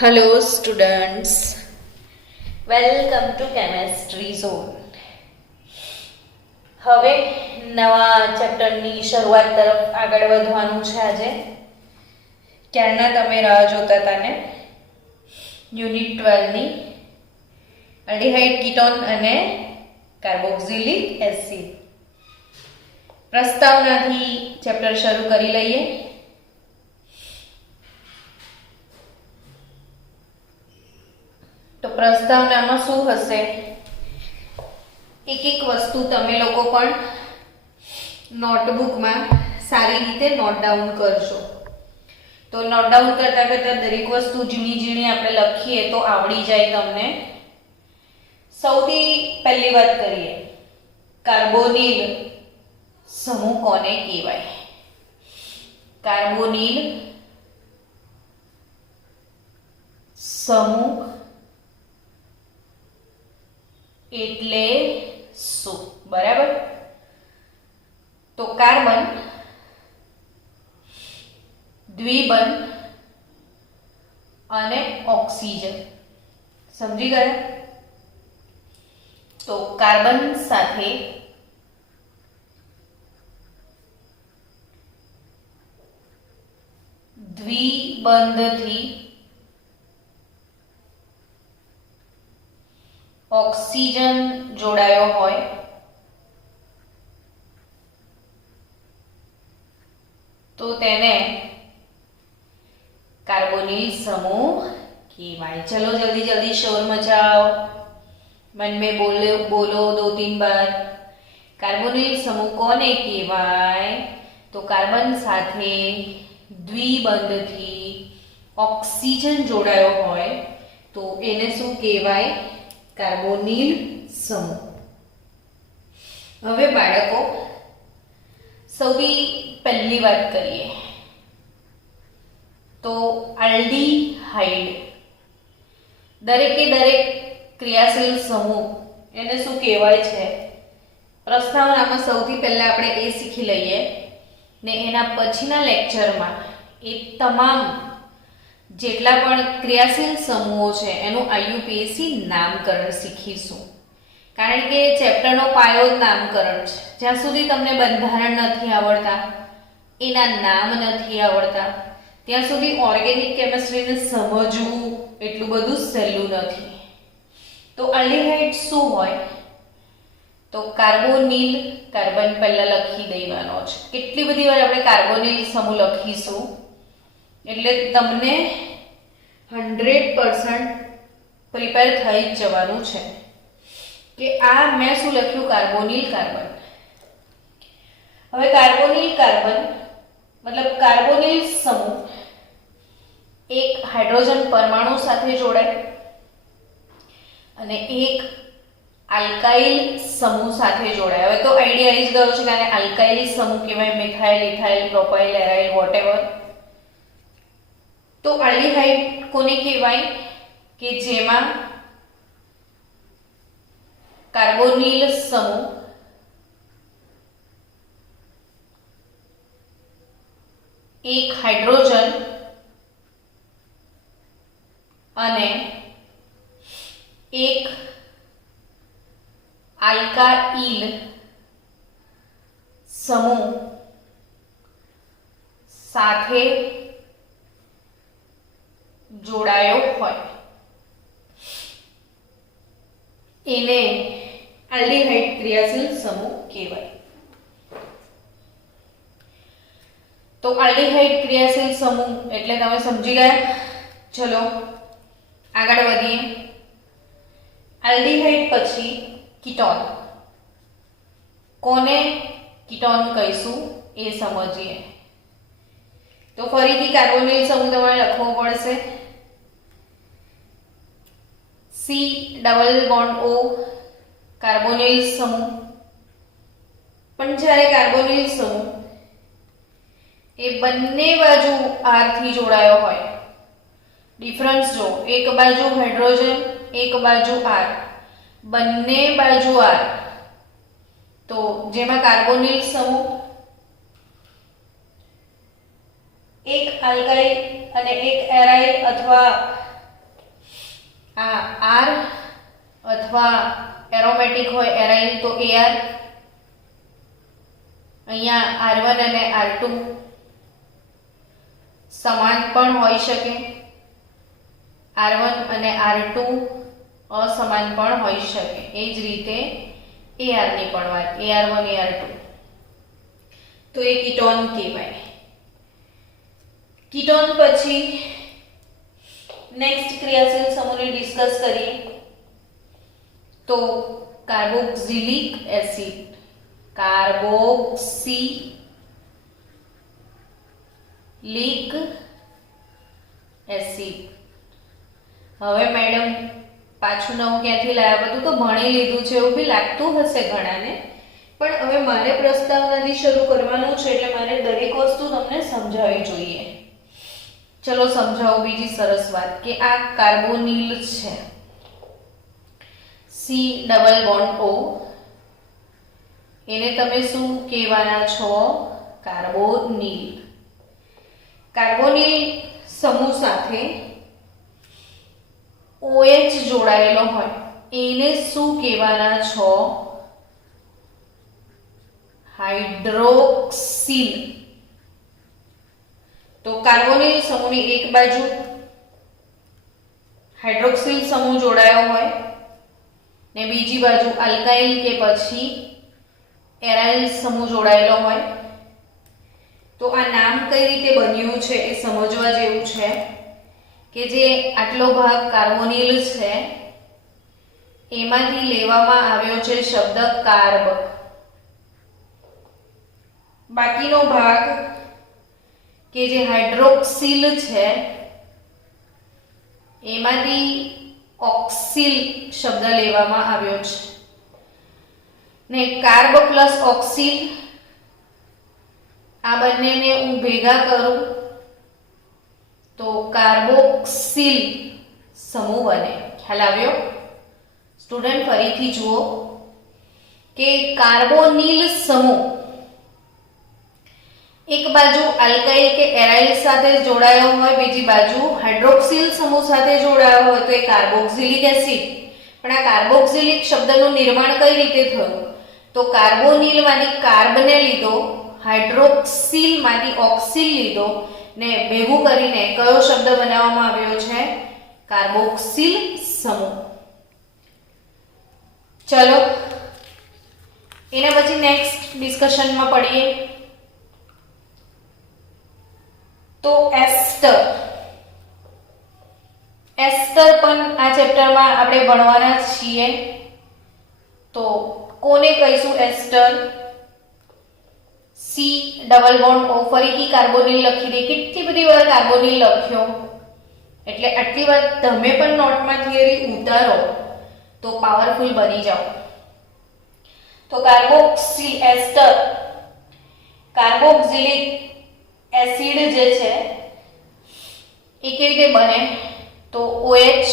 Hello students, welcome to Chemistry Zone. હવે નવા ચેપ્ટરની શરૂઆત તરફ આગળ વધવાનું છે. આજે ક્યારના તમે રાહ જોતા હતા ને યુનિટ 12 ની એલ્ડિહાઇડ કીટોન અને કાર્બોક્સિલિક એસિડ પ્રસ્તાવનાથી ચેપ્ટર શરૂ કરી લઈએ. તો પ્રસ્તાવનામાં શું હશે? એક એક વસ્તુ તમે લોકો પણ નોટબુકમાં સારી રીતે નોટ ડાઉન કરજો. તો નોટ ડાઉન કરતા કરતા દરેક વસ્તુ ઝીણી ઝીણી આપણે લખીએ તો આવડી જાય તમને. સૌથી પહેલી વાત કરીએ, કાર્બોનિલ સમૂહ કોને કહેવાય? કાર્બોનિલ સમૂહ એટલે શું? બરાબર. તો કાર્બન, દ્વિબંધ અને ઓક્સિજન. સમજી ગયા? તો કાર્બન સાથે દ્વિબંધથી ઓક્સિજન જોડાયો હોય તો તેને કાર્બોનિલ સમૂહ કહેવાય. चलो जल्दी जल्दी शोर मचाओ, मन में बोलो बोलो 2-3 बार. कार्बोनिल समूह कोने कહેવાય? તો કાર્બન સાથે દ્વિબંધથી ઓક્સિજન જોડાયો હોય તો એને શું કહેવાય? કાર્બોનિલ સમૂહ. હવે બાળકો સૌથી પહેલી વાત કરીએ તો આલ્ડીહાઇડ. દરેકે દરેક ક્રિયાશીલ સમૂહ એને શું કહેવાય છે? પ્રસ્તાવનામાં સૌથી પહેલા આપણે એ શીખી લઈએ ને એના પછીના લેક્ચરમાં એ તમામ જેટલા પણ ક્રિયાશીલ સમૂહો છે એનું આઈયુપીએસી નામકરણ શીખીશું. કારણ કે ચેપ્ટરનો પાયો જ નામકરણ છે. જ્યાં સુધી તમને બંધારણ નથી આવડતા, એના નામ નથી આવડતા, ત્યાં સુધી ઓર્ગેનિક કેમિસ્ટ્રીને સમજવું એટલું બધું સહેલું નથી. તો આલ્ડીહાઇડ શું હોય? તો કાર્બોનિલ, કાર્બન પહેલા લખી દેવાનો છે. કેટલી બધી વાર આપણે કાર્બોનિલ સમૂહ લખીશું એટલે તમને 100% પ્રિપેર થઈ જ જવાનું છે કે આ મેં શું લખ્યું? Carbonyl carbon. હવે કાર્બોનિલ કાર્બન મતલબ કાર્બોનિલ સમૂહ એક હાઇડ્રોજન પરમાણુ સાથે જોડાય અને એક આલ્કાઇલ સમૂહ સાથે જોડાય. હવે તો આઈડિયા આવી જ ગયો છે કે આને આલ્કાઇલ સમૂહ કહેવાય, methyl, ethyl, propyl, aryl, whatever. તો આલ્ડીહાઇડ કોને કહેવાય? કે જેમાં કાર્બોનિલ સમૂહ એક હાઇડ્રોજન અને એક આલ્કાઇલ સમૂહ સાથે જોડાયો હોય એને આલ્ડીહાઇડ ક્રિયાશીલ સમૂહ કહેવાય. તો આલ્ડીહાઇડ ક્રિયાશીલ સમૂહ એટલે તમે સમજી ગયા. ચલો આગળ વધીએ. આલ્ડીહાઇડ પછી કીટોન. કોને કીટોન કહીશું એ સમજીએ. તો ફરીથી કાર્બોનિલ સમૂહ તમારે લખવો પડશે. C double bond O carbonyl સમૂહ. પણ જ્યારે કાર્બોનિલ સમૂહ એ બંને બાજુ R થી જોડાયો હોય, ડિફરન્સ જો, એક બાજુ હાઇડ્રોજન એક બાજુ R, બંને બાજુ R, તો જેમાં કાર્બોનિલ સમૂહ એક આલ્કાઇલ અને એક એરાઇલ અથવા આ આર અથવા એરોમેટિક હોય એરાઇલ તો AR, અહીંયા R1 અને R2 સમાન પણ હોઈ શકે, R1 અને R2 અસમાન પણ હોઈ શકે. એ જ રીતે AR ની પણ વાત, AR1 AR2 તો એ કીટોન કહેવાય. કીટોન પછી નેક્સ્ટ ક્રિયાશીલ સમૂહને ડિસ્કસ કરીએ તો કાર્બોક્સિલિક એસિડ, કાર્બોક્સિલિક એસિડ. હવે મેડમ પાછું નવું ક્યાંથી લાવ્યા? બધું તો ભણી લીધું છે એવું બી લાગતું હશે ઘણાને, પણ હવે મારે પ્રસ્તાવનાથી શરૂ કરવાનું છે એટલે મારે દરેક વસ્તુ તમને સમજાવવી જોઈએ. ચલો સમજાવો બીજી સરસ વાત કે આ કાર્બોનિલ છે, C ડબલ બોન્ડ O, એને તમે શું કહેવાના છો? કાર્બોનિલ. કાર્બોનિલ સમૂહ સાથે OH જોડાયેલો હોય એને શું કહેવાના છો? હાઇડ્રોક્સિલ. તો કાર્બોનિલ સમૂહની એક બાજુ હાઇડ્રોક્સિલ સમૂહ જોડાયો હોય ને બીજી બાજુ આલ્કાઇલ કે પછી એરાઇલ સમૂહ જોડાયેલો હોય તો આ નામ કઈ રીતે બન્યું છે એ સમજવા જેવું છે કે જે આટલો ભાગ કાર્બોનિલ છે એમાંથી લેવામાં આવ્યો છે શબ્દ કાર્બ, બાકીનો ભાગ કે જે હાઇડ્રોક્સિલ છે એમાંથી ઓક્સિલ શબ્દ લેવામાં આવ્યો છે ને કાર્બ પ્લસ ઓક્સિલ આ બંનેને હું ભેગા કરું તો કાર્બોક્સિલ સમૂહ બને. ખ્યાલ આવ્યો? સ્ટુડન્ટ ફરીથી જુઓ કે કાર્બોનિલ સમૂહ એક બાજુ આલ્કાઇલ કે એરાઇલ સાથે જોડાયો હોય, બીજી બાજુ હાઇડ્રોક્સિલ સમૂહ સાથે જોડાયો હોય તો એ કાર્બોક્સિલિક એસિડ. પણ આ કાર્બોક્સિલિક શબ્દનું નિર્માણ કઈ રીતે થયું? તો કાર્બોનિલ માંથી કાર્બને લીધો, હાઇડ્રોક્સિલ માંથી ઓક્સિલ લીધો ને ભેગું કરીને કયો શબ્દ બનાવવામાં આવ્યો છે? કાર્બોક્સિલ સમૂહ. ચલો એના પછી નેક્સ્ટ ડિસ્કશનમાં પડીએ તો એસ્ટર. એસ્ટર પણ આ ચેપ્ટરમાં આપણે ભણવાના છીએ. તો કોને કહીશું એસ્ટર? C ડબલ બોન્ડ O, ફરીથી કાર્બોનિલ લખી દે. કેટલી બધી વાર કાર્બોનિલ લખ્યો એટલે આટલી વાર તમે પણ નોટમાં થિયરી ઉતારો તો પાવરફુલ બની જાઓ. તો કાર્બોક્સિલ એસ્ટર, કાર્બોક્સિલિક એસિડ જે છે એ કેવી રીતે બને? તો OH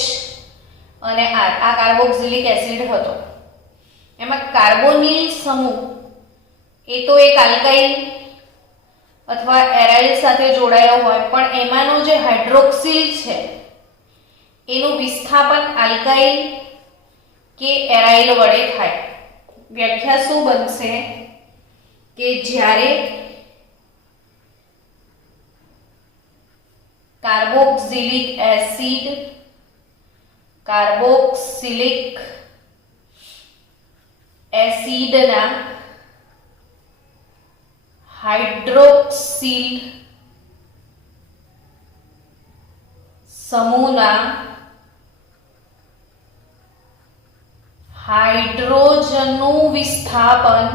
અને R આ કાર્બોક્સિલિક એસિડ હતો. એમાં કાર્બોનિલ સમૂહ એ તો એક આલ્કાઇલ અથવા એરાઇલ સાથે જોડાયો હોય પણ એમાંનો જે હાઇડ્રોક્સિલ છે એનું વિસ્થાપન આલ્કાઇલ કે એરાઇલ વડે થાય. વ્યાખ્યા શું બનશે કે જ્યારે કાર્બોક્સિલિક એસિડના હાઇડ્રોક્સિલ સમૂહના હાઇડ્રોજનનું વિસ્થાપન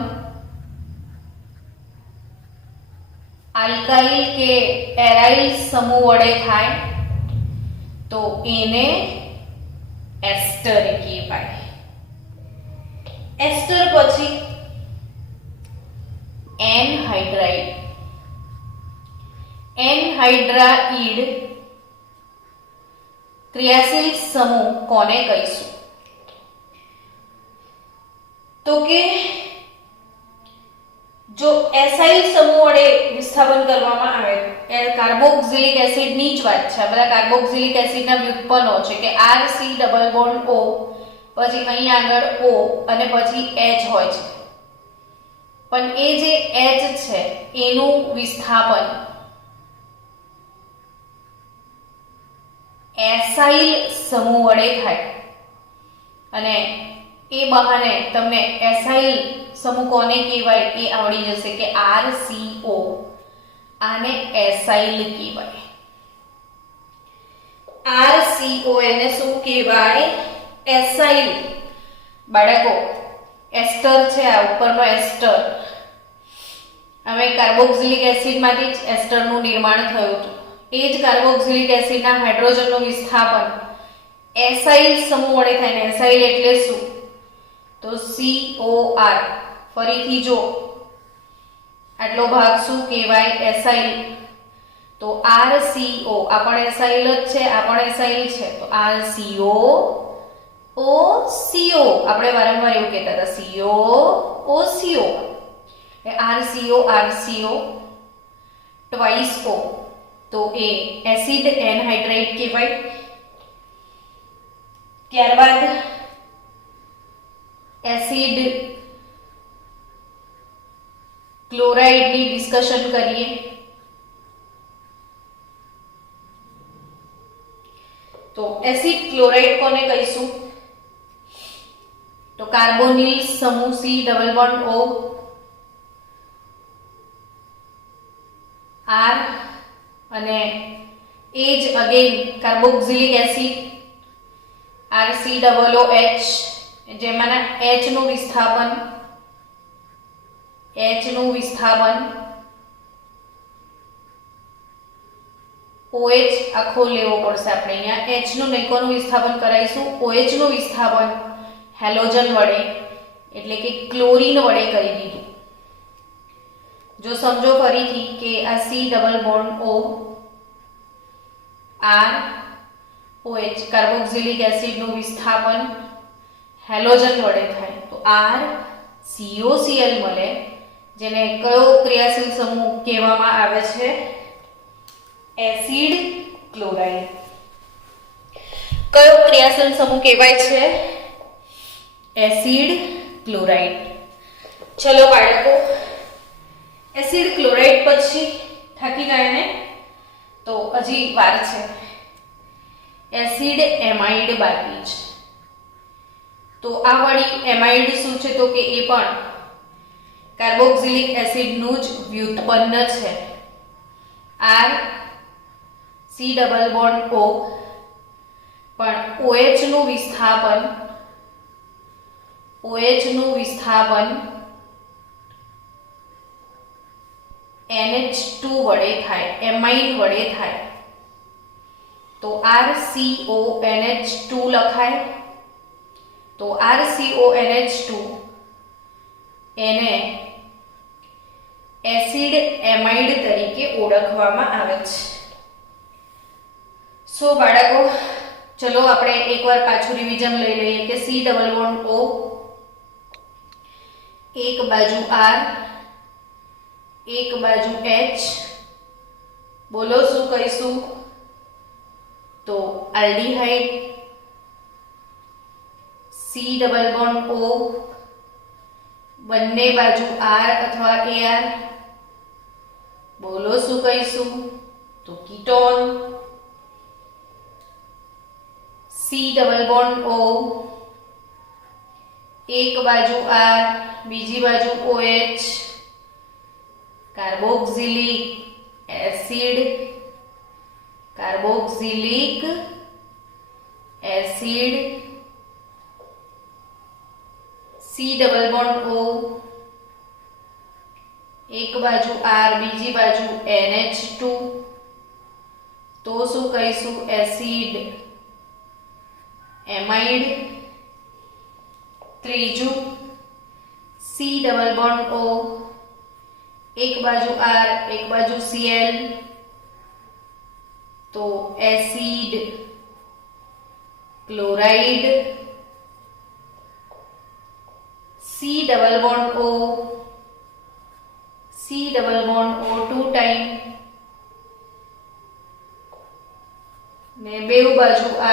આલ્કાઇલ કે એરાઇલ સમૂહ વડે થાય તો એને એસ્ટર કહેવાય. એસ્ટર પછી એનહાઇડ્રાઇડ. એનહાઇડ્રાઇડ ક્રિયાશીલ સમૂહ કોને કહીશું? તો કે જો એસાઇલ સમૂહ વડે વિસ્થાપન કરવામાં આવે, કાર્બોક્સિલિક એસિડની જ વાત છે, બધા કાર્બોક્સિલિક એસિડના વ્યુત્પન્નો છે કે RC ડબલ બોન્ડ O, પછી અહીં આગળ O અને પછી H હોય છે, પણ એ જે H છે એનું વિસ્થાપન એસાઇલ સમૂહ વડે થાય, અને એ બહાને તમને એસાઇલ સમૂહ કોને કહેવાય એ આવડી જશે કે RCO, આને એસાઇલ કહેવાય. RCO એને શું કહેવાય? એસાઇલ. બાળકો, એસ્ટર છે, આ ઉપરનો એસ્ટર, હવે કાર્બોક્સિલિક એસિડમાંથી જ એસ્ટરનું નિર્માણ થયું હતું. એ જ કાર્બોક્સિલિક એસિડના હાઇડ્રોજનનું વિસ્થાપન એસાઇલ સમૂહ વડે થાય ને. એસાઇલ એટલે શું? તો COR. ફરીથી જો આટલો ભાગ શું કહેવાય? એસાઇલ. તો RCO આ પણ એસાઇલ જ છે, આ પણ એસાઇલ છે, તો RCO OCO. આપણે વારંવાર એવું કહેતા હતા CO OCO. RCO RCO twice O, તો એ એસિડ એનહાઇડ્રાઇડ કહેવાય. ત્યારબાદ એસિડ ક્લોરાઇડની ડિસ્કશન કરીએ. તો એસિડ ક્લોરાઇડ કોને કહીશું? તો કાર્બોનિલ સમૂહ C double bond O R, અને એ જ again carboxylic acid RCOOH, જેમાંના H નું વિસ્થાપન OH આખો લેવો પડશે આપણે અહીંયા. H નું નહીં, કોનું વિસ્થાપન કરાવીશું? OH નું વિસ્થાપન હેલોજન વડે એટલે કે ક્લોરીન વડે કરી દીધું. જો સમજો ફરીથી કે આ C double bond O R OH carboxylic એસિડનું વિસ્થાપન હેલોજન વડે થાય તો RCOCl મળે, જેને કયો ક્રિયાશીલ સમૂહ કહેવામાં આવે છે? Acid chloride. કયો ક્રિયાશીલ સમૂહ કહેવાય છે? Acid chloride. ચલો બાળકો, એસિડ ક્લોરાઇડ પછી થાકી ગયા ને? તો હજી વાર છે. એસિડ એમાઇડ બાકી છે. તો આ વળી એમાઇડ શું છે? તો કે એ પણ કાર્બોક્સિલિક એસિડનું જ વ્યુત્પન્ન છે. R C double bond O, પણ OH નું વિસ્થાપન NH2 વડે થાય, એમાઇન વડે થાય, તો RCONH2 લખાય. તો RCONH2 એને એસિડ એમાઇડ તરીકે ઓળખવામાં આવે છે. સો બાળકો, ચલો આપણે એકવાર પાછું રિવિઝન લઈ લઈએ કે C ડબલ બોન્ડ O, એક બાજુ R, એક બાજુ H. બોલો શું કહીશું? તો aldehyde. C double bond O, બંને બાજુ R અથવા AR. બોલો શું કહીશું? તો ketone. C double bond O, એક બાજુ R, બીજી બાજુ OH, carboxylic acid. C double bond O, એક બાજુ R, બીજી બાજુ NH2, તો શું કહીશું? Acid amide. ત્રીજું C ડબલ બોન્ડ O, એક બાજુ R, એક બાજુ Cl, તો acid chloride. C double bond O, C double bond O 2 time ને બેઉ બાજુ R,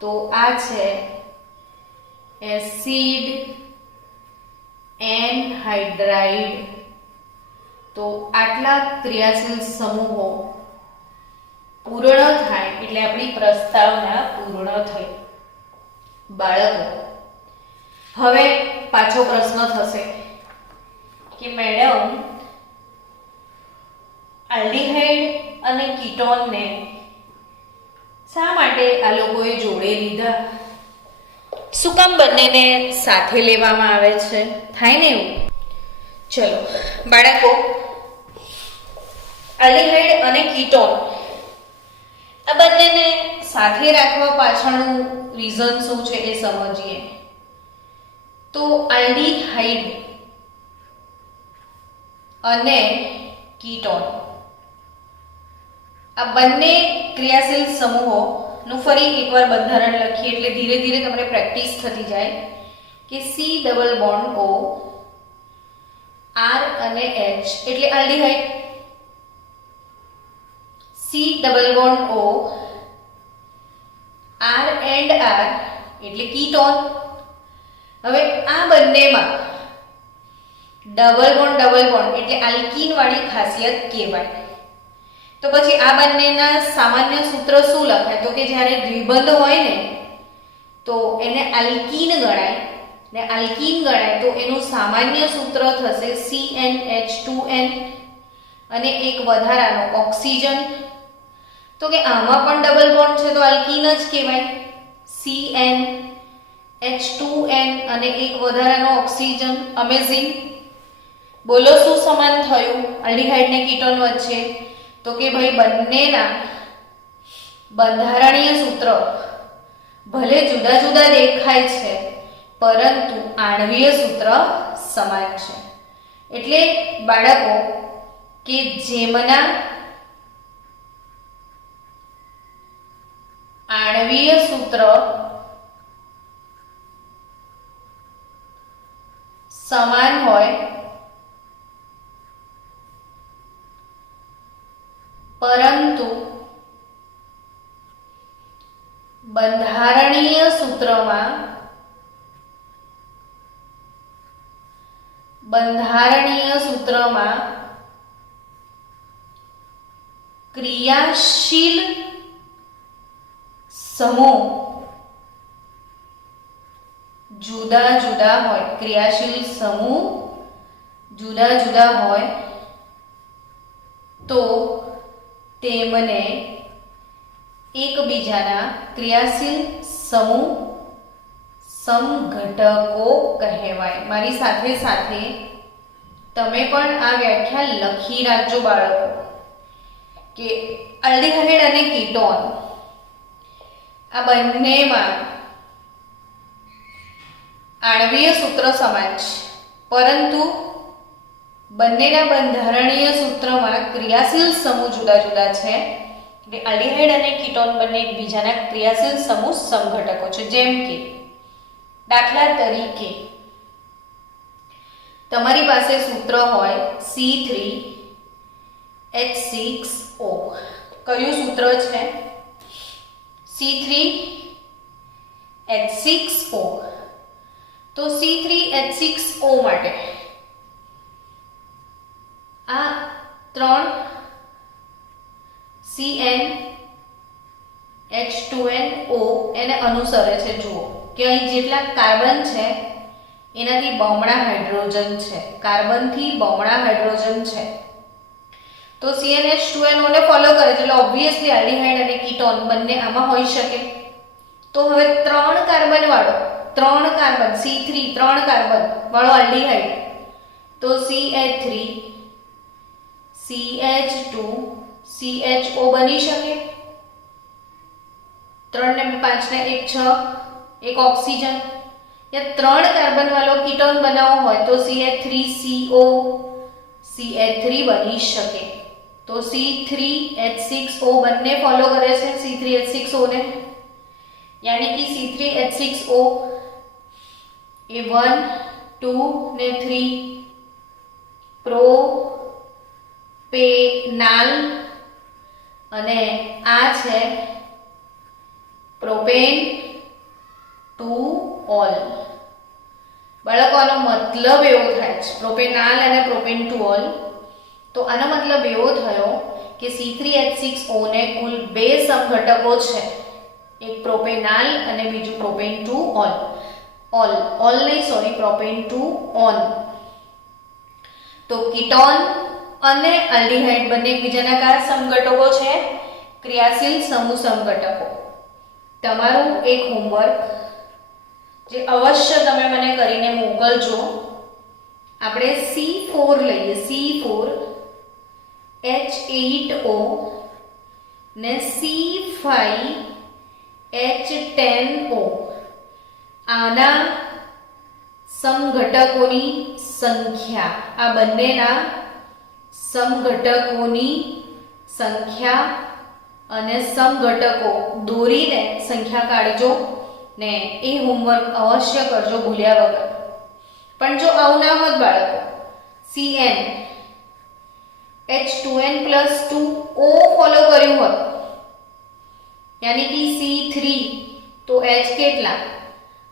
તો આ છે એસિડ એનહાઇડ્રાઇડ. તો આટલા ક્રિયાશીલ સમૂહો પૂર્ણ થાય એટલે આપણી પ્રસ્તાવના પૂર્ણ થઈ. બાળકો, હવે પાછો પ્રશ્ન થશે કે મેડમ આલ્ડીહાઇડ અને કીટોનને શા માટે આ લોકોએ જોડે લીધા? શું કામ બંનેને સાથે લેવામાં આવે છે? થાય ને એવું? ચલો બાળકો, આલ્ડીહાઇડ અને કીટોન આ બંનેને સાથે રાખવા પાછળનું રીઝન શું છે એ સમજીએ. તો આલ્ડીહાઇડ અને કીટોન આ બંને ક્રિયાશીલ સમૂહોનું ફરી એકવાર બંધારણ લખીએ એટલે ધીરે ધીરે તમને પ્રેક્ટિસ થતી જાય કે C double bond O, R અને H એટલે aldehyde, C double bond O, R and R એટલે કીટોન. હવે આ બંનેમાં ડબલ બોન્ડ એટલે આલ્કીન વાળી ખાસિયત કહેવાય. તો પછી આ બંનેના સામાન્ય સૂત્ર શું લખાય? તો કે જ્યારે દ્વિબંધ હોય ને તો એને આલ્કીન ગણાય, ને આલ્કીન ગણાય તો એનું સામાન્ય સૂત્ર થશે CnH2n અને એક વધારાનો ઓક્સિજન. તો કે આમાં પણ ડબલ બોન્ડ છે તો આલ્કીન જ કહેવાય, CnH2n અને એક વધારાનો ઓક્સિજન. અમેઝિંગ. બોલો શું સમાન થયું આલ્ડીહાઇડ ને કીટોન વચ્ચે? તો કે ભાઈ બંનેના બંધારણીય સૂત્ર ભલે જુદા જુદા દેખાય છે પરંતુ આણ્વીય સૂત્ર સમાન છે. એટલે બાળકો કે જેમના આણ્વીય સૂત્ર સમાન હોય પરંતુ બંધારણીય સૂત્રમાં ક્રિયાશીલ સમૂહ જુદા જુદા હોય, ક્રિયાશીલ સમૂહ જુદા જુદા હોય તો તેમને એકબીજાના ક્રિયાશીલ સમૂહ સમઘટકો કહેવાય. મારી સાથે સાથે તમે પણ આ વ્યાખ્યા લખી રાખજો બાળકો કે આલ્ડીહાઇડ અને કીટોન આ બંનેમાં આણ્વીય સૂત્ર સમાન છે પરંતુ બંનેના બંધારણીય સૂત્રમાં ક્રિયાશીલ સમૂહ જુદા જુદા છે. એટલે આલ્ડીહાઇડ અને કીટોન બંને એકબીજાના ક્રિયાશીલ સમૂહ સમઘટકો છે. જેમ કે દાખલા તરીકે તમારી પાસે સૂત્ર હોય C3H6O. કયું સૂત્ર છે? C3H6O. તો C3H6O માટે આ ત્રણ CnH2nO એને અનુસરે છે. જુઓ કે અહીં જેટલા કાર્બન છે એનાથી બમણા હાઇડ્રોજન છે, કાર્બનથી બમણા હાઇડ્રોજન છે. તો CnH2nO ને ફોલો કરે છે એટલે ઓબ્વિયસલી આલ્ડીહાઇડ અને કીટોન બંને આમાં હોઈ શકે. તો હવે ત્રણ કાર્બન C3 ત્રણ કાર્બન વાળો આલ્ડીહાઇડ તો CH3 CH2 CHO બની શકે. 3 ને 5 ને 1 6 એક ઓક્સિજન. या ત્રણ કાર્બન વાળો કીટોન બનાવવો હોય તો CH3CO CH3 બની શકે. તો C3H6O બંને ફોલો કરે છે C3H6O ને, यानी कि C3H6O એ 1 2 ને 3 પ્રોપેનાલ અને આ છે પ્રોપેન ટુ ઓલ. બાળકો આનો મતલબ એવો થાય છે પ્રોપેનાલ અને પ્રોપેન ટુ ઓલ. તો આનો મતલબ એવો થયો કે C3H6O ને કુલ બે સમઘટકો છે, એક પ્રોપેનાલ અને બીજું propane two ol. Propane two one. તો કીટોન અને આલ્ડીહાઇડ બંને એકબીજાના કયા સમઘટકો છે? ક્રિયાશીલ સમૂહ સમઘટકો. તમારું એક હોમવર્ક જે અવશ્ય તમે મને કરીને મોકલજો. આપણે C4 લઈએ, C4H8O ને C5H10O. આના સમઘટકોની સંખ્યા, આ બંનેના સમઘટકોની સંખ્યા અને સમઘટકો દોરીને સંખ્યા કાઢજો ને એ હોમવર્ક અવશ્ય કરજો ભૂલ્યા વગર. પણ જો આવું ના હોત બાળકો, CN H2N+2O ફોલો કર્યું હોત, યાની કે C3 તો H કેટલા?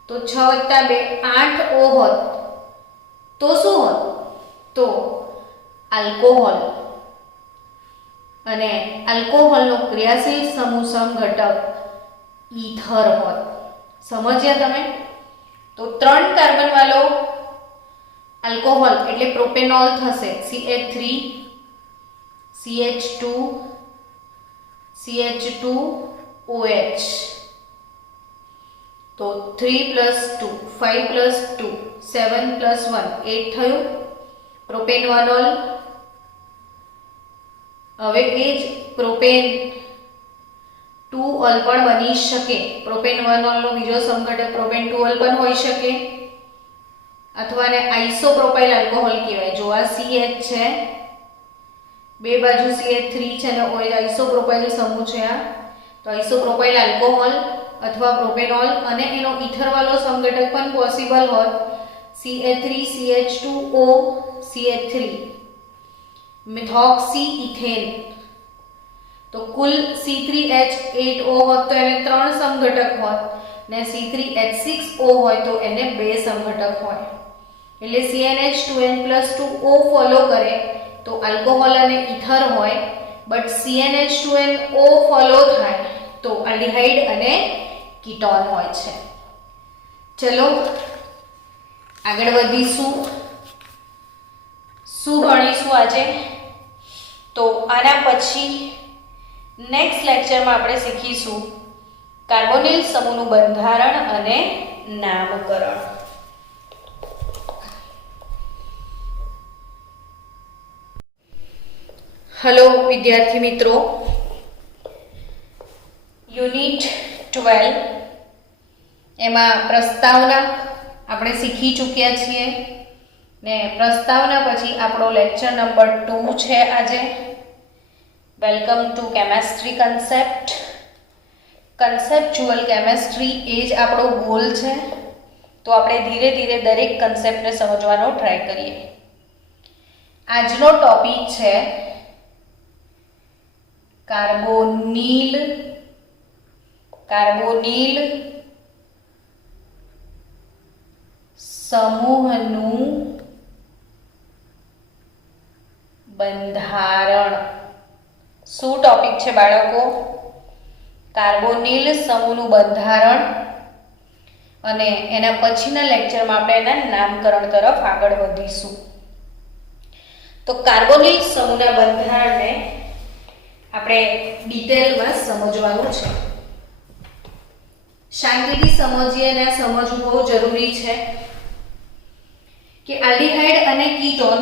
તો 6 + 2 8O હોત તો શું હોત? તો આલ્કોહોલ. અને આલ્કોહોલનો ક્રિયાશીલ સમૂહ સમઘટક ઈથર હોત. સમજ્યા તમે? તો 3 કાર્બન વાળો આલ્કોહોલ એટલે પ્રોપેનોલ થશે, CH3 CH2 CH2OH. તો 3 + 2 5 + 2 7 + 1 8 થયું પ્રોપેનોલ. હવે એ જ પ્રોપેન 2 ઓલ પણ બની શકે. પ્રોપેનોલનો બીજો સમઘટક પ્રોપેન 2 ઓલ પણ હોઈ શકે, અથવા ને આઇસોપ્રોપાઇલ આલ્કોહોલ કહેવાય. જો આ CH છે, બે બાજુ CH3 છે અને OH આઇસોપ્રોપાઇલ સમૂહ છે આ, તો આઇસોપ્રોપાઇલ આલ્કોહોલ અથવા પ્રોપેનોલ અને એનો ઈથર વાળો સમઘટક પણ પોસિબલ હોત, CH3 CH2O CH3 methoxy ethane. તો કુલ C3H8O હોત તો એને 3 સમઘટક હોત ને C3H6O હોય તો એને 2 સમઘટક હોય. એટલે CnH2n+2O ફોલો કરે તો આલ્કોહોલ અને ઈથર હોય, બટ CnH2nO ફોલો થાય તો આલ્ડીહાઇડ અને કીટોન હોય છે. ચલો આગળ વધીશું. શું ભણીશું આજે? તો આના પછી નેક્સ્ટ લેક્ચરમાં આપણે શીખીશું કાર્બોનિલ સમૂહનું બંધારણ અને નામકરણ. હેલો વિદ્યાર્થી મિત્રો, યુનિટ 12 એમાં પ્રસ્તાવના આપણે શીખી ચૂક્યા છીએ ને પ્રસ્તાવના પછી આપણો લેક્ચર નંબર 2 છે આજે. Welcome to chemistry concept. Conceptual chemistry એ જ આપણો ગોલ છે. તો આપણે ધીરે ધીરે દરેક કન્સેપ્ટને સમજવાનો ટ્રાય કરીએ. આજનો ટોપિક છે કાર્બોનિલ સમૂહનું બંધારણ. શું ટોપિક છે બાળકો? કાર્બોનિલ સમૂહનું બંધારણ. અને એના પછીના લેક્ચરમાં આપણે એના નામકરણ તરફ આગળ વધીશું. તો કાર્બોનિલ સમૂહના બંધારણને આપણે ડિટેલમાં સમજવાનું છે. શાંતિથી સમજીએ અને સમજવું બહુ જરૂરી છે કે આલ્ડીહાઇડ અને કીટોન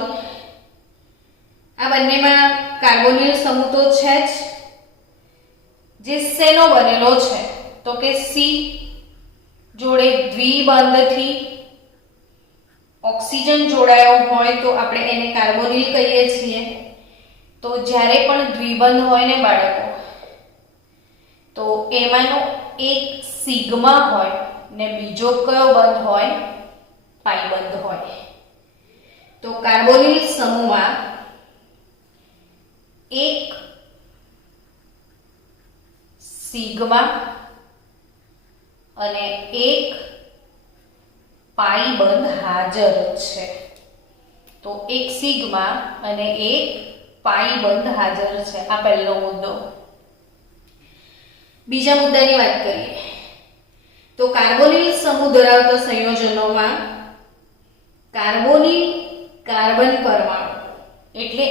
આ બંનેમાં કાર્બોનિલ સમૂહ તો છે જ, જે શેનો બનેલો છે? તો કે C જોડે દ્વિબંધથી ઓક્સિજન જોડાયો હોય તો આપણે એને કાર્બોનિલ કહીએ છીએ. તો જ્યારે પણ દ્વિબંધ હોય ને બાળકો, તો એમાંનો એક સિગ્મા હોય ને બીજો કયો બંધ હોય? પાઈ બંધ હોય. તો કાર્બોનિલ સમૂહમાં એક સિગ્મા અને એક પાઈ બંધ હાજર છે. તો એક સિગ્મા અને એક પાઈ બંધ હાજર છે. આ પહેલો મુદ્દો. બીજા મુદ્દાની વાત કરીએ તો કાર્બોનિલ સમૂહ ધરાવતા સંયોજનોમાં કાર્બોનિલ કાર્બન પરમાણુ એટલે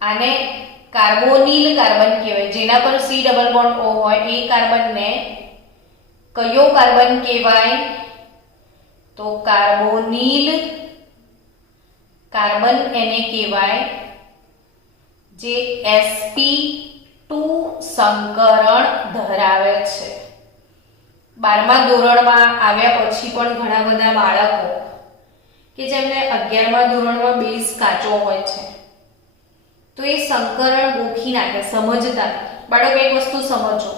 આને કાર્બોનિલ કાર્બન કહેવાય. જેના પર C ડબલ બોન્ડ O હોય એ કાર્બનને કયો કાર્બન કહેવાય? તો કાર્બોનિલ કાર્બન એને કહેવાય જે sp2 સંકરણ ધરાવે છે. 12મા ધોરણમાં આવ્યા પછી પણ ઘણા બધા બાળકો કે જેમને 11મા ધોરણમાં બેઝ કાચો હોય છે તો એ સંકરણ ગોખી નાખે, સમજતા. બાળકો એક વસ્તુ સમજો,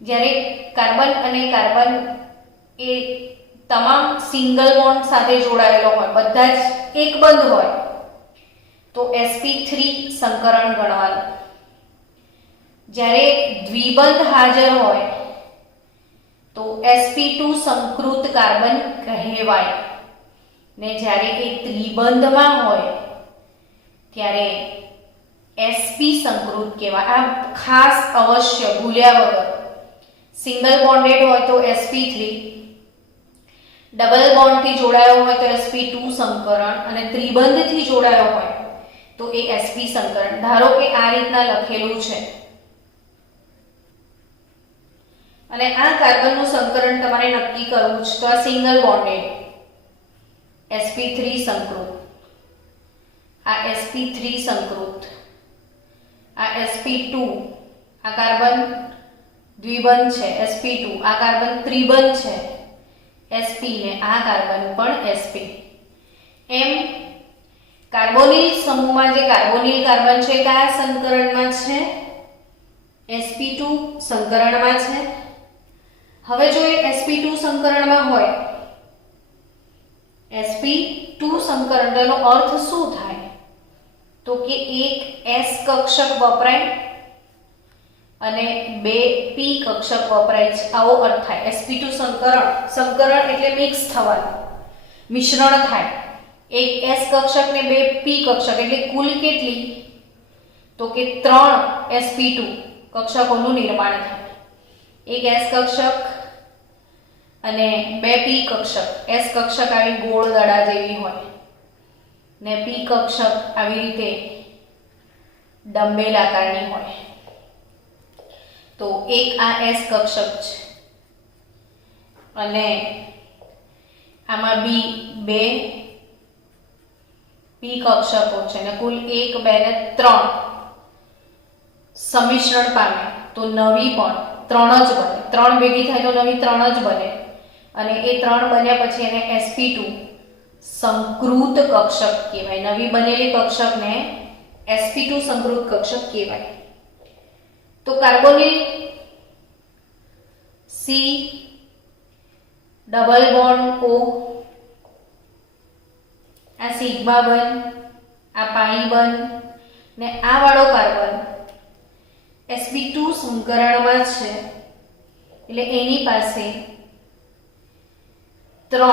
જ્યારે કાર્બન અને કાર્બન એ તમામ સિંગલ બોન્ડ સાથે જોડાયેલો હોય, બધા જ એક બંધ હોય તો sp3 સંકરણ ગણવાનું. જ્યારે દ્વિબંધ હાજર હોય તો sp2 સંકૃત કાર્બન કહેવાય ને જ્યારે એ ત્રિબંધમાં હોય ત્યારે sp સંકૃત કહેવાય. આ ખાસ અવશ્ય ભૂલ્યા વગર. સિંગલ બોન્ડેડ હોય તો sp3, ડબલ બોન્ડથી જોડાયો હોય તો sp2 સંકરણ અને ત્રિબંધથી જોડાયો હોય તો એ sp સંકરણ. ધારો કે આ રીતના લખેલું છે અને આ કાર્બનનું સંકરણ તમારે નક્કી કરવું છે તો આ સિંગલ બોન્ડેડ sp3 સંકૃત, આ sp3 સંકૃત, આ sp2, આ કાર્બન દ્વિબંધ છે sp2, આ કાર્બન ત્રિબંધ છે sp ને આ કાર્બન પણ sp. એમ કાર્બોનિલ સમૂહમાં જે કાર્બોનિલ કાર્બન છે કયા સંકરણમાં છે? sp2 સંકરણમાં છે. હવે જો એ sp2 સંકરણમાં હોય, sp2 સંકરણ, તેનો અર્થ શું થાય? તો કે એક s કક્ષક વપરાય અને બે p કક્ષક વપરાય છે. આવો અર્થ થાય. sp2 સંકરણ એટલે મિક્સ થવાનું, મિશ્રણ થાય. એક s કક્ષક ને બે p કક્ષક એટલે કુલ કેટલી? તો કે 3 sp2 કક્ષકોનું નિર્માણ થાય. એક s કક્ષક અને બે p કક્ષક. s કક્ષક આવી ગોળ દડા જેવી હોય ને p કક્ષક આવી રીતે ડંબેલ આકારની હોય. તો એક આ s કક્ષક છે અને આમાં બે p કક્ષકો છે અને કુલ 1 2 ને 3 સંમિશ્રણ પામે તો નવી પણ 3 જ બને. 3 ભેગી થાય તો નવી 3 જ બને અને એ 3 બન્યા પછી એને sp2 સંકૃત કક્ષક કહેવાય. નવી બનેલી કક્ષકને sp2 સંકૃત કક્ષક કહેવાય. તો carbonyl C double bond O, આ સિગ્મા બંધ, આ પાઈ બંધ ને આ વાળો કાર્બન sp2 સંકરણમાં છે એટલે એની પાસે 3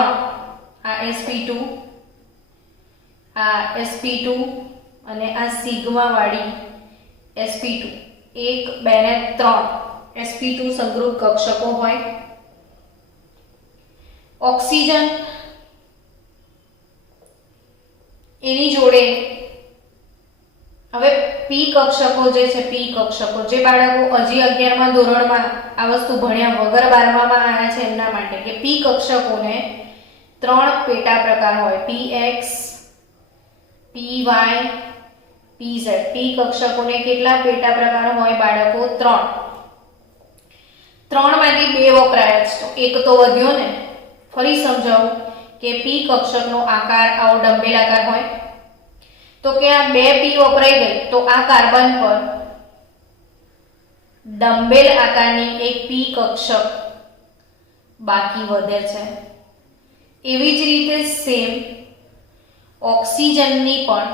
આ sp2, આ sp2 અને આ સિગ્મા વાળી sp2, 1 2 ને 3 sp2 સંકૃત કક્ષકો હોય. ઓક્સિજન એની જોડે હવે p કક્ષકો જે છે, p કક્ષકો જે બાળકો હજી 11મા ધોરણમાં આ વસ્તુ ભણ્યા વગર 12મામાં આવ્યા છે એમના માટે કે p કક્ષકોને 3 પેટા પ્રકાર હોય: px, py, pz. p કક્ષકોને કેટલા પેટા પ્રકાર હોય બાળકો? 3 માંથી 2 વપરાય છે તો એક તો વધ્યો ને. ફરી સમજાવું કે p કક્ષકનો આકાર આવો ડંબેલ આકાર હોય તો કે આ 2 p વપરાઈ ગઈ તો આ કાર્બન પર ડંબેલ આકારની એક p કક્ષક બાકી વધે છે. એવી જ રીતે સેમ ઓક્સિજનની પણ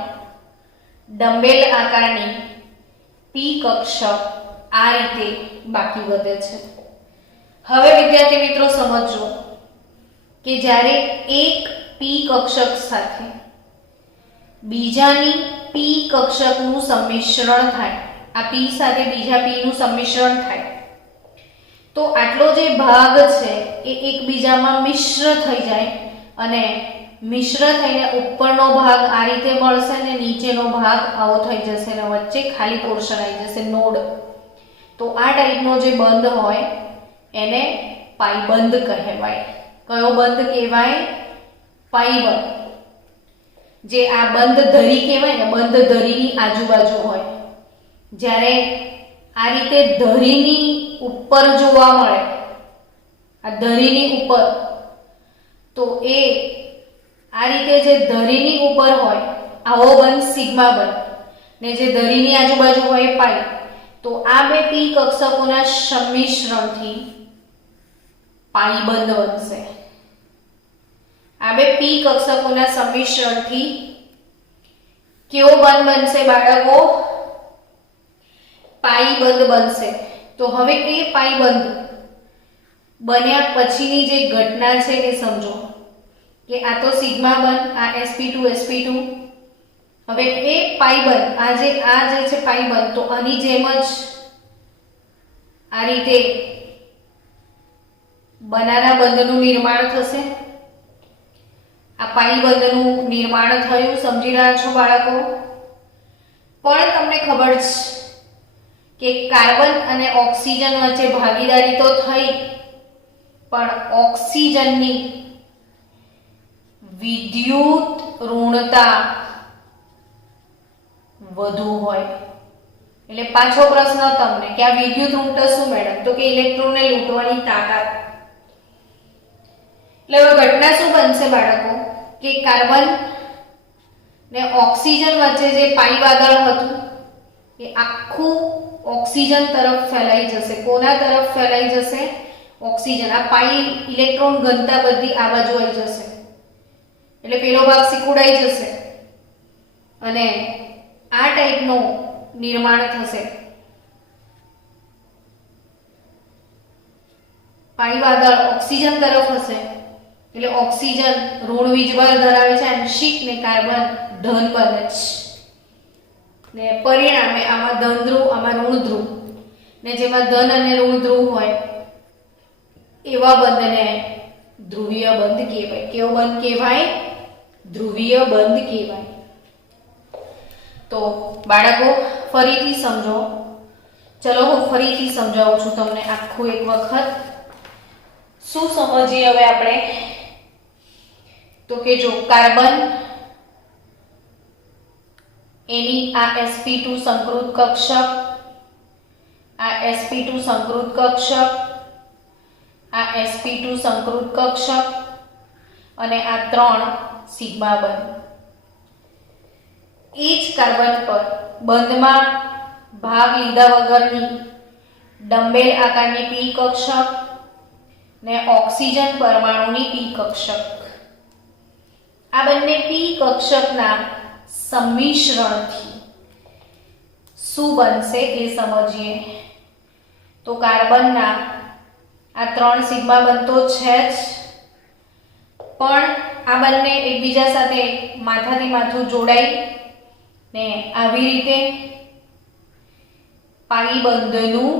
ડંબેલ આકારની પી કક્ષક આ રીતે બાકી વધે છે. હવે વિદ્યાર્થી મિત્રો સમજો કે જ્યારે એક પી કક્ષક સાથે બીજાની પી કક્ષકનું સંમિશ્રણ થાય, આ પી સાથે બીજા પી નું સંમિશ્રણ થાય, તો આટલો જે ભાગ છે એ એકબીજામાં મિશ્ર થઈ જાય અને મિશ્ર થઈને ઉપરનો ભાગ આ રીતે મળશે ને નીચેનો ભાગ આવો થઈ જશે અને વચ્ચે ખાલી પોર્શન આવી જશે, નોડ. તો આ ટાઈપનો જે બંધ હોય એને પાઈબંધ કહેવાય. કયો બંધ કહેવાય? પાઈબંધ. જે આ બંધ ધરી કહેવાય ને, બંધ ધરીની આજુબાજુ હોય, જ્યારે આ રીતે ધરીની ઉપર જોવા મળે, આ ધરીની ઉપર, તો એ આ રીતે જે ધરીની ઉપર હોય આવો બંધ સિગ્મા બંધ, ને જે ધરીની આજુબાજુ હોય પાઈ. તો આ બે પી કક્ષકોના સંમિશ્રણથી પાઈબંધ બનશે. આ બે પી કક્ષકોના સંમિશ્રણથી કેવો બંધ બનશે બાળકો? પાઈબંધ બનશે. તો હવે એ પાઈબંધ બન્યા પછીની જે ઘટના છે એ સમજો કે આ તો સિગ્મા બંધ, આ sp2 હવે એ પાઈબંધ, આ જે છે પાઈબંધ, તો આની જેમ જ આ રીતે બનાના બંધનું નિર્માણ થશે. આ પાઈબંધનું નિર્માણ થયું, સમજી રહ્યા છો બાળકો? પણ તમને ખબર છે કે કાર્બન અને ઓક્સિજન વચ્ચે ભાગીદારી તો થઈ, પણ ઓક્સિજનની વિદ્યુત ઋણતા વધુ હોય. એટલે પાછો પ્રશ્ન તમને કે આ વિદ્યુત ઋણતા શું મેડમ? તો કે ઇલેક્ટ્રોનને લૂંટવાની તાકાત. એટલે હવે ઘટના શું બનશે બાળકો કે કાર્બન ને ઓક્સિજન વચ્ચે જે પાઈ વાદળ હતું એ આખું ઓક્સિજન તરફ ફેલાઈ જશે. કોના તરફ ફેલાઈ જશે? ઓક્સિજન. આ પાઈ ઇલેક્ટ્રોન ઘનતા બધી આ બાજુ આવી જશે, એટલે પેલો ભાગ સિકુડાઈ જશે અને આ ટાઈપનું નિર્માણ થશે. પાઈ વાદળ ઓક્સિજન તરફ હશે એટલે ઓક્સિજન ઋણ વીજભાર ધરાવે છે, આંશિક, ને કાર્બન ધન બને છે, ને પરિણામે આમાં ધન ધ્રુવ, આમાં ઋણ ધ્રુવ, ને જેમાં ધન અને ઋણ ધ્રુવ હોય એવા બંધને ધ્રુવીય બંધ કહેવાય. કેવો બંધ કહેવાય? ધ્રુવીય બંધ કહેવાય. તો બાળકો ફરીથી સમજો. ચલો હું ફરીથી સમજાવું છું તમને આખું એક વખત. શું સમજીએ હવે આપણે? તો કે જો કાર્બન એની આ sp2 સંકૃત કક્ષક, આ sp2 સંકૃત કક્ષક, આ sp2 સંકૃત કક્ષક અને આ 3 સિગ્મા બંધ. એ જ કાર્બન પર બંધમાં ભાગ લીધા વગરની ડંબેલ આકારની પી કક્ષક ને ઓક્સિજન પરમાણુની પી કક્ષક, આ બંને પી કક્ષકના સંમિશ્રણથી શું બનશે એ સમજીએ. તો કાર્બનના આ 3 સિગ્મા બંધ તો છે જ, પણ આ બંને એકબીજા સાથે માથાથી માથું જોડાઈ ને આવી રીતે પાઈ બંધનું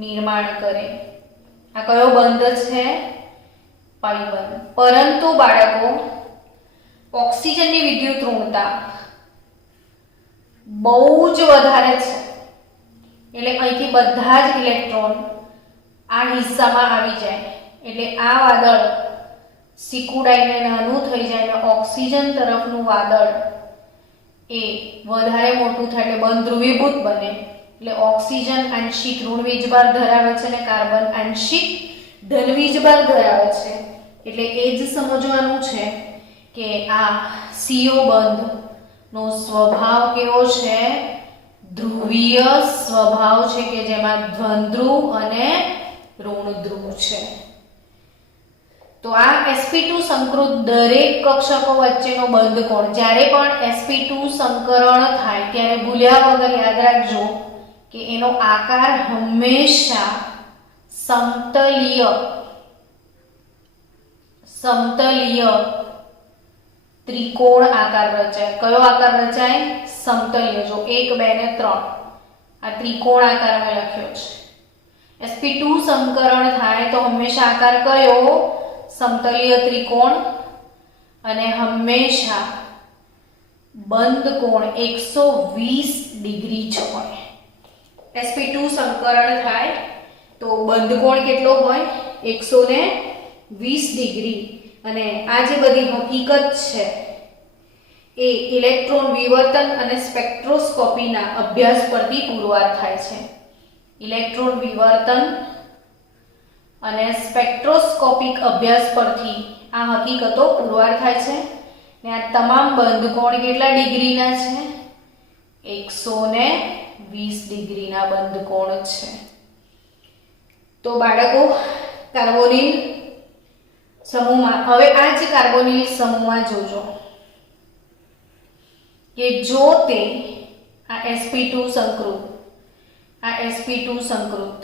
નિર્માણ કરે. આ કયો બંધ છે? પાઈ બંધ. પરંતુ બાળકો ઓક્સિજનની વિદ્યુત ઋણતા બહુ જ વધારે છે, એટલે અહીંથી બધા જ ઇલેક્ટ્રોન આ હિસ્સામાં આવી જાય, એટલે આ વાદળ સિકુડાઈને નાનું થઈ જાય અને ઓક્સિજન તરફનું વાદળ એ વધારે મોટું થાય એટલે બંધ ધ્રુવીભૂત બને. એટલે ઓક્સિજન આંશિક ઋણ વીજભાર ધરાવે છે અને કાર્બન આંશિક ધન વીજભાર ધરાવે છે. એટલે એ જ સમજવાનું છે કે આ CO બંધ નો સ્વભાવ કેવો છે? ધ્રુવીય સ્વભાવ છે, કે જેમાં ધન ધ્રુવ અને ઋણ ધ્રુવ છે. તો આ sp2 સંકૃત દરેક કક્ષકો વચ્ચેનો બંધ કોણ, જ્યારે પણ sp2 સંકરણ થાય ત્યારે ભૂલ્યા વગર યાદ રાખજો કે એનો આકાર હંમેશા સમતલીય ત્રિકોણ આકાર રચાય. કયો આકાર રચાય? સમતલીય. જો 1 2 ને 3 આ ત્રિકોણ આકાર મેં લખ્યો છે. sp2 સંકરણ થાય તો હંમેશા આકાર કયો? સમતલીય ત્રિકોણ, અને હંમેશા બંધ કોણ 120 ડિગ્રી જ હોય. sp2 સંકરણ થાય તો બંધ કોણ કેટલો હોય? 120 ડિગ્રી. અને આ જે બધી હકીકત છે એ ઇલેક્ટ્રોન વિવર્તન અને સ્પેક્ટ્રોસ્કોપીના અભ્યાસ પરથી પુરવાર થાય છે. ઇલેક્ટ્રોન વિવર્તન અને સ્પેક્ટ્રોસ્કોપિક અભ્યાસ પરથી આ હકીકતો પુરવાર થાય છે. ને આ તમામ બંધ કોણ કેટલા ડિગ્રીના છે? 120 ડિગ્રીના બંધ કોણ છે. તો બાળકો, કાર્બોનિલ સમૂહમાં, હવે આ જે કાર્બોનિલ સમૂહમાં જોજો કે જો તે આ sp2 સંકૃત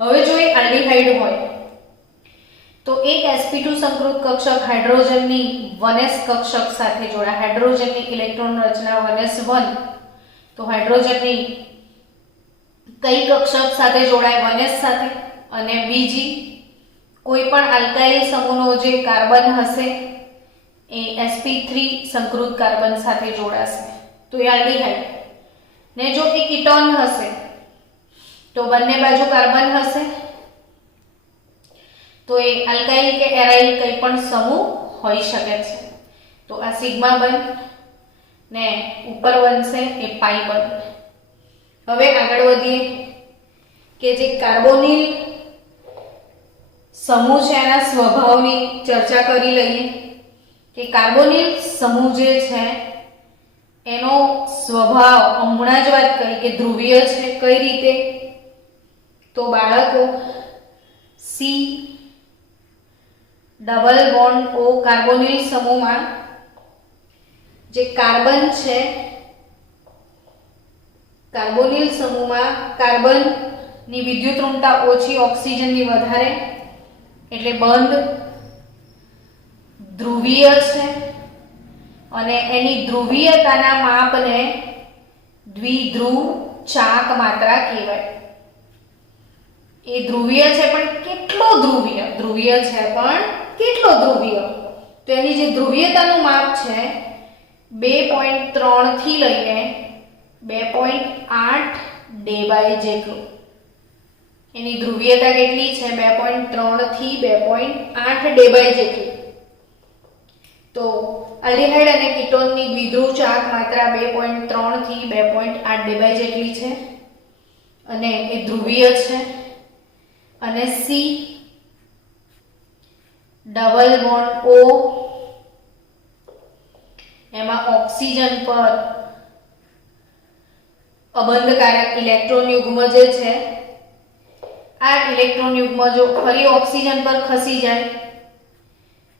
હવે જો એ આલ્ડીહાઇડ હોય તો એક sp2 સંકૃત કક્ષક હાઇડ્રોજનની 1s કક્ષક સાથે જોડાય. હાઇડ્રોજનની ઇલેક્ટ્રોન રચના 1s1, તો હાઇડ્રોજનની કઈ કક્ષક સાથે જોડાય? 1s સાથે. અને બીજી કોઈ પણ આલ્કાઇલ સમૂહનો જે કાર્બન હશે એ sp3 સંકૃત કાર્બન સાથે જોડાશે, તો એ આલ્ડીહાઇડ. ને જો એ કીટોન હશે તો બંને બાજુ કાર્બન હશે, તો એ આલ્કાઇલ કે એરાઇલ કંઈ પણ સમૂહ હોઈ શકે છે. તો આ સિગ્મા બંધ ને ઉપર બનશે એ પાઈ બંધ. હવે આગળ વધીએ કે જે કાર્બોનિલ સમૂહ છે એના સ્વભાવની ચર્ચા કરી લઈએ કે કાર્બોનિલ સમૂહ જે છે એનો સ્વભાવ હમણાં જ વાત કરી કે ધ્રુવીય છે. કઈ રીતે? તો બાળકો, C double bond O carbonyl સમૂહમાં જે કાર્બન છે, કાર્બોનિલ સમૂહમાં કાર્બનની વિદ્યુત ઋણતા ઓછી, ઓક્સિજનની વધારે, એટલે બંધ ધ્રુવીય છે. અને એની ધ્રુવીયતાના માપને દ્વિધ્રુવ ચાક માત્રા કહેવાય. એ ધ્રુવીય છે પણ કેટલો ધ્રુવીય? ધ્રુવીય છે પણ કેટલો ધ્રુવીય? તો એની જે ધ્રુવીયતાનું માપ છે 2.3 થી લઈને 2.8 ડેબાય જેટલું. એની ધ્રુવીયતા કેટલી છે? 2.3 થી 2.8 ડેબાય જેટલી. તો આલ્ડીહાઇડ અને કીટોનની દ્વિધ્રુવ ચાક માત્રા 2.3 થી 2.8 ડેબાય જેટલી છે અને એ ધ્રુવીય છે. અને C ડબલ બોન્ડ O એમાં ઓક્સિજન પર અબંધકારક ઇલેક્ટ્રોન યુગ્મ જે છે, આ ઇલેક્ટ્રોન યુગ્મ જો ફરી ઓક્સિજન પર ખસી જાય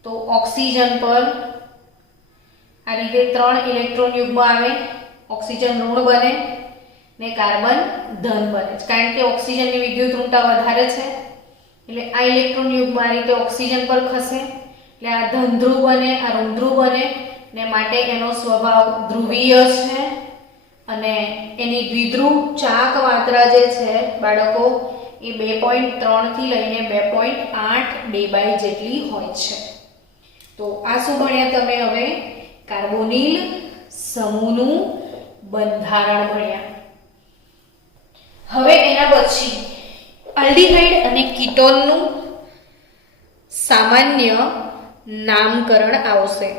તો ઓક્સિજન પર આ રીતે 3 ઇલેક્ટ્રોન યુગ્મ આવે. ઓક્સિજન ઋણ બને ને કાર્બન ધન બને, કારણ કે ઓક્સિજનની વિદ્યુત ઋણતા વધારે છે એટલે આ ઇલેક્ટ્રોન યુગ્મ આ રીતે ઓક્સિજન પર ખસે એટલે આ ધન ધ્રુવ બને, આ ઋણ ધ્રુવ બને ને માટે એનો સ્વભાવ ધ્રુવીય છે. અને એની દ્વિધ્રુવ ચાક માત્રા જે છે બાળકો એ 2.3 થી લઈને 2.8 ડેબાય જેટલી હોય છે. તો આ શું ભણ્યા તમે? હવે કાર્બોનિલ સમૂહનું બંધારણ ભણ્યા. હવે એના પછી આલ્ડીહાઇડ અને કીટોનનું સામાન્ય નામકરણ આવશે.